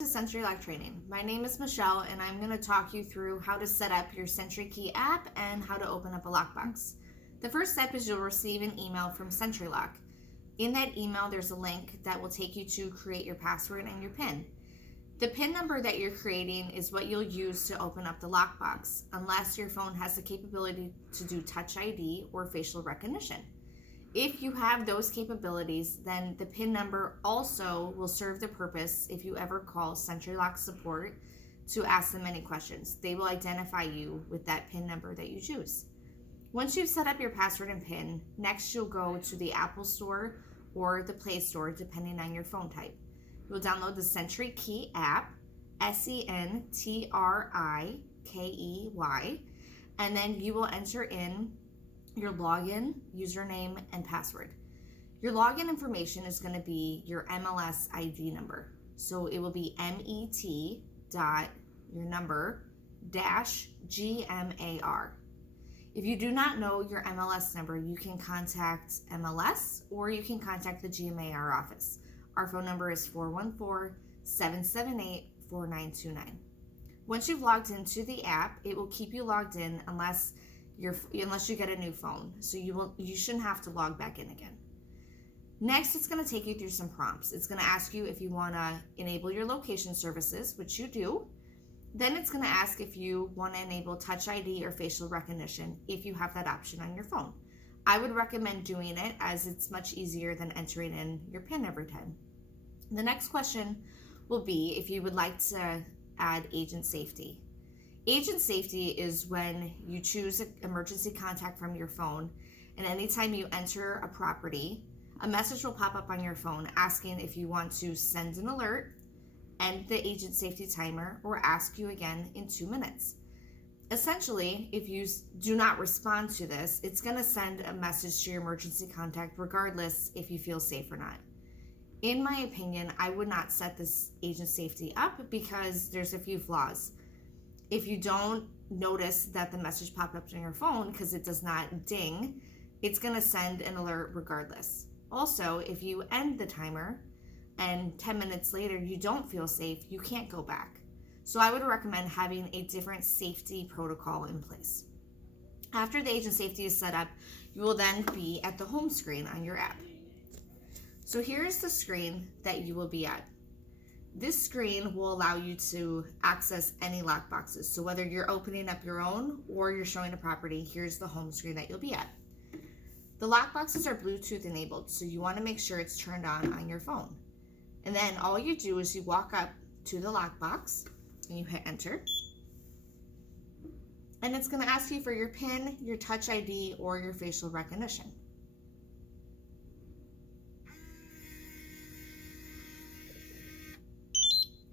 To SentriLock training. My name is Michelle and I'm going to talk you through how to set up your SentriKey app and how to open up a lockbox. The first step is you'll receive an email from SentriLock. In that email there's a link that will take you to create your password and your PIN. The PIN number that you're creating is what you'll use to open up the lockbox unless your phone has the capability to do Touch ID or facial recognition. If you have those capabilities, then the PIN number also will serve the purpose if you ever call SentriLock support to ask them any questions. They will identify you with that PIN number that you choose. Once you've set up your password and PIN, next you'll go to the Apple Store or the Play Store depending on your phone type. You'll download the SentriKey app, SentriKey, and then you will enter in your login, username, and password. Your login information is going to be your MLS ID number. So it will be MET dot your number dash GMAR. If you do not know your MLS number, you can contact MLS or you can contact the GMAR office. Our phone number is 414-778-4929. Once you've logged into the app, it will keep you logged in unless you get a new phone. So you shouldn't have to log back in again. Next, it's going to take you through some prompts. It's going to ask you if you want to enable your location services, which you do. Then it's going to ask if you want to enable Touch ID or facial recognition if you have that option on your phone. I would recommend doing it as it's much easier than entering in your PIN every time. The next question will be if you would like to add agent safety. Agent safety is when you choose an emergency contact from your phone, and anytime you enter a property, a message will pop up on your phone asking if you want to send an alert, end the agent safety timer, or ask you again in 2 minutes. Essentially, if you do not respond to this, it's going to send a message to your emergency contact regardless if you feel safe or not. In my opinion, I would not set this agent safety up because there's a few flaws. If you don't notice that the message popped up on your phone because it does not ding, it's going to send an alert regardless. Also, if you end the timer and 10 minutes later you don't feel safe, you can't go back. So I would recommend having a different safety protocol in place. After the agent safety is set up, you will then be at the home screen on your app. So here's the screen that you will be at. This screen will allow you to access any lockboxes. So whether you're opening up your own or you're showing a property, here's the home screen that you'll be at. The lockboxes are Bluetooth enabled, so you want to make sure it's turned on your phone. And then all you do is you walk up to the lockbox and you hit enter. And it's going to ask you for your PIN, your Touch ID, or your facial recognition.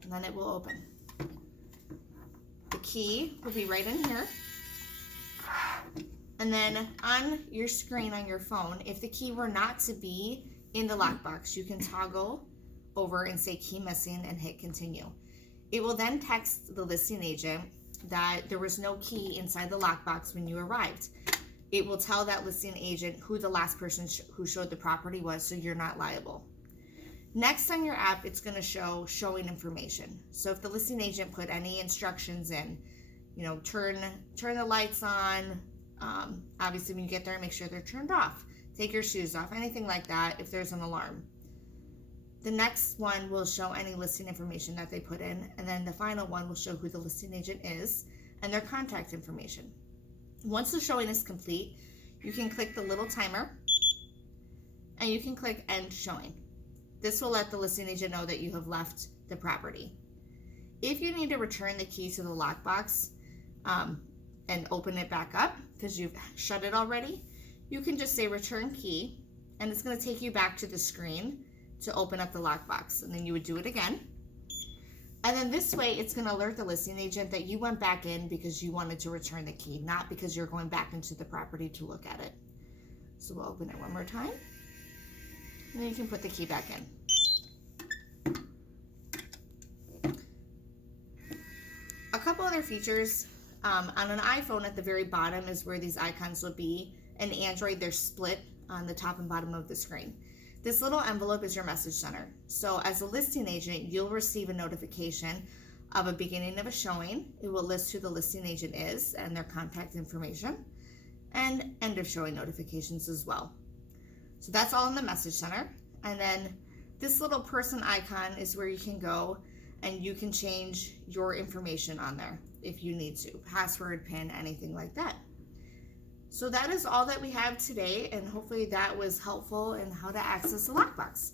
And then it will open. The key will be right in here. And then on your screen on your phone, if the key were not to be in the lockbox, you can toggle over and say key missing and hit continue. It will then text the listing agent that there was no key inside the lockbox when you arrived. It will tell that listing agent who the last person who showed the property was, so you're not liable. Next on your app, it's going to show showing information. So if the listing agent put any instructions in, turn the lights on, obviously when you get there, make sure they're turned off. Take your shoes off, anything like that if there's an alarm. The next one will show any listing information that they put in, and then the final one will show who the listing agent is and their contact information. Once the showing is complete, you can click the little timer and you can click end showing. This will let the listing agent know that you have left the property. If you need to return the key to the lockbox and open it back up because you've shut it already, you can just say return key, and it's going to take you back to the screen to open up the lockbox, and then you would do it again. And then this way, it's going to alert the listing agent that you went back in because you wanted to return the key, not because you're going back into the property to look at it. So we'll open it one more time. And then you can put the key back in. A couple other features. On an iPhone, at the very bottom is where these icons will be. In Android, they're split on the top and bottom of the screen. This little envelope is your message center. So as a listing agent, you'll receive a notification of a beginning of a showing. It will list who the listing agent is and their contact information, and end of showing notifications as well. So that's all in the message center. And then this little person icon is where you can go and you can change your information on there if you need to, password, PIN, anything like that. So that is all that we have today, and hopefully that was helpful in how to access the lockbox.